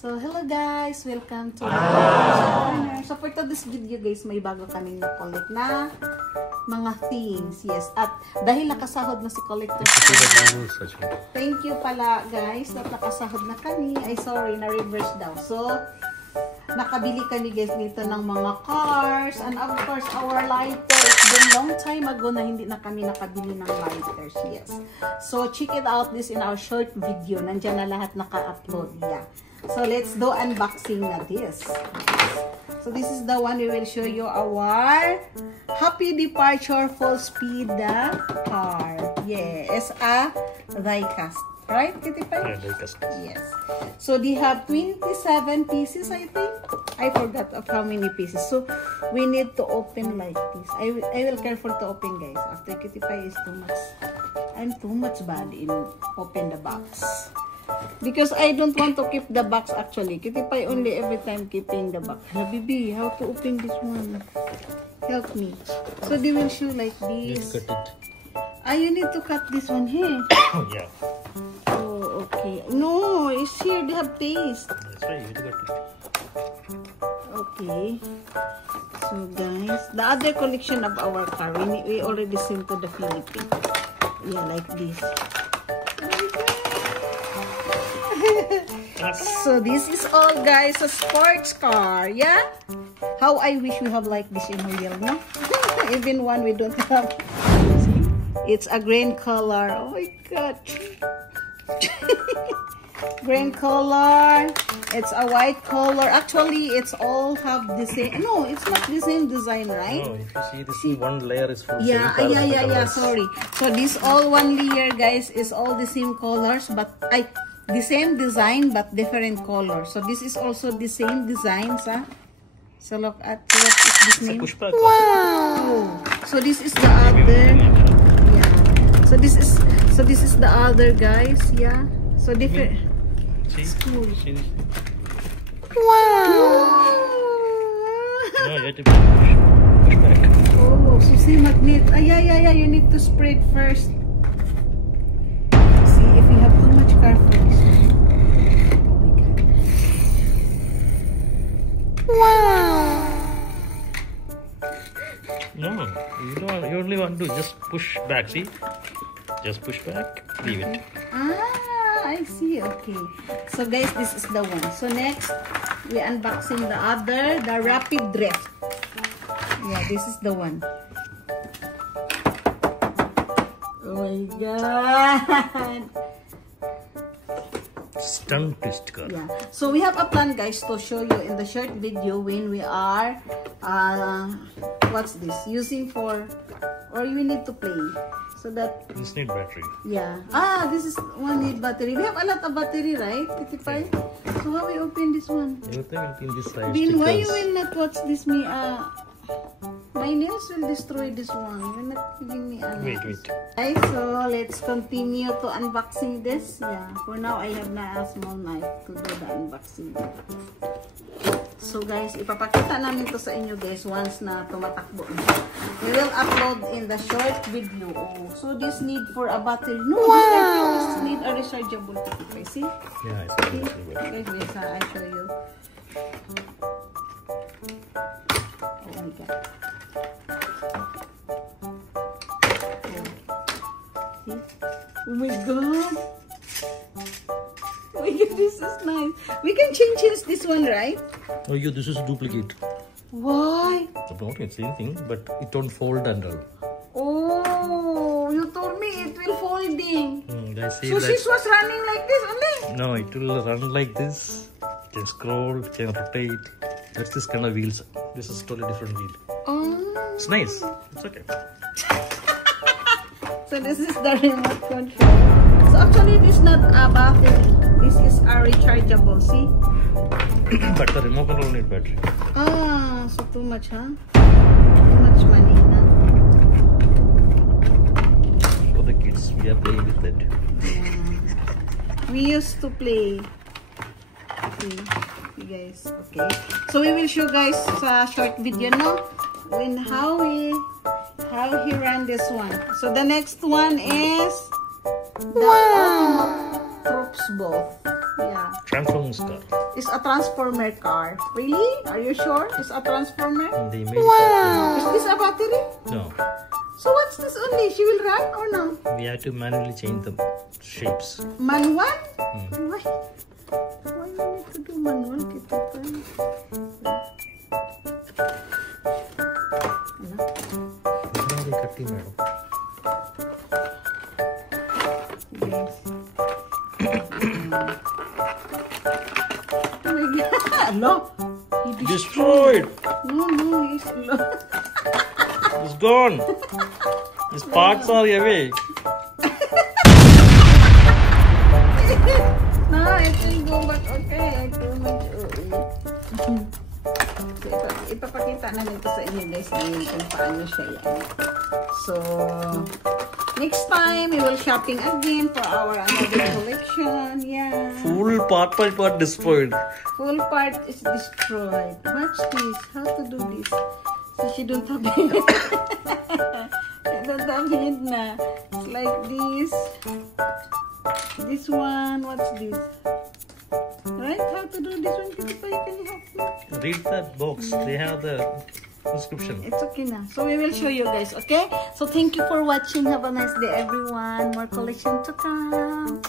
So, hello guys! Welcome to channel. So, for this video guys, may bago kaming na-collect na mga things. Yes. At dahil nakasahod na si Collector, thank you pala guys at nakasahod na kami. Ay, sorry, na-reverse daw. So, nakabili kami guys dito ng mga cars. And of course, our lighter. It's been long time ago na hindi na kami nakabili ng lighters. Yes. So, check it out this in our short video. Nandiyan na lahat naka-upload. Yeah. So, let's do unboxing na this. So, this is the one we will show you our Happy Departure Full Speed car. Yes, a diecast. Right, Kitty Pie? Yeah, diecast. Yes. So, they have 27 pieces, I think. I forgot of how many pieces. So, we need to open like this. I will careful to open, guys. After Kitty Pie is too much. I'm too much bad in open the box. Because I don't want to keep the box actually. Kitty Pie only every time keeping the box. Habibi, how to open this one? Help me. So they will show like this. You cut it. Ah, you need to cut this one here. Yeah. Oh, okay. No, it's here. They have paste. That's right. You cut it. Okay. So guys, the other collection of our car, we already sent to the Philippines. Yeah, like this. So this is all guys, a sports car. Yeah, how I wish we have like this in real, no? Even one we don't have. See? It's a green color. Oh my god. Green color. It's a white color. Actually, it's all have the same. No, it's not the same design, right? No, if you see this one layer is full. Yeah. Sorry. So this all one layer, guys, is all the same colors, but the same design but different color. So this is also the same design, huh? So look at what is this name. Wow! So this is the other. Yeah. So this is the other, guys. Yeah. So different. See? Cool. See? Wow! No, you have to push back. Oh, so see magnet. Yeah. You need to spread first. See if you have too much car for this one. Oh my god. Wow! No, you don't. You only want to just push back. See? Just push back. Leave it. I see. Okay. So guys, this is the one. So next, we unboxing the other, the Rapid Drift. Yeah, this is the one. Oh my god. Stunt twist car. Yeah. So we have a plan, guys, to show you in the short video when we are what's this? Using for, or we need to play. So that This need battery. yeah. This is one need battery. We have a lot of battery, right? 55. So how we open this one? Everything in this size. Bin, why you will not watch this me? My nails will destroy this one. You're not giving me a Wait. Okay, so let's continue to unboxing this. Yeah, for now I have na a small knife to do the unboxing. So guys, ipapakita namin to sa inyo guys once na tumatakbo na. We will upload in the short video. Oh, so this need for a battery. No, this need a rechargeable battery. See? Yeah, it's See? okay. Guys, I show you. Oh my god. See? Oh my god. Oh my god, this is nice. We can change this one, right? Oh, yeah, this is a duplicate. Why? Not it's anything, but it don't fold and all. Oh, you told me it will folding. I see So that. this was running like this only? No, it will run like this. Can scroll, can rotate. That's this kind of wheels. This is totally different wheel. Oh. It's nice. It's okay. So this is the remote control. So actually this is not a battery. This is a rechargeable, see? But the remote control need battery. So too much, huh? Too much money, huh? For the kids, we are playing with that. Yeah. We used to play. See guys, okay. So we will show guys sa short video, no? How he ran this one. So the next one is the Ultimate Troops Ball. Yeah. Transformers car. It's a transformer car. Really? Are you sure? It's a transformer? And they made it. Is this a battery? No, So what's this only? She will run or no? we have to manually change the shapes. Manual? Why? Why you need to do manual? Kita pa. Very cutty, madam. Yes. Oh my God. No. He Destroyed. No, he's It's gone. These parts are away. No, it will go back okay. Too much oil. So, ipapakita namin ito sa inyo guys ngayon kung paano siya yan. So, next time we will shopping again for our another collection. Yeah. Full part by part destroyed. Full part is destroyed. Watch this. How to do this? So she don't have it. She don't have it na. It's like this. This one. What's this? Right? How to do this one? Can you help me? Read that box. They have the description. It's okay na. So we will show you guys. Okay? So thank you for watching. Have a nice day everyone. More collection to come.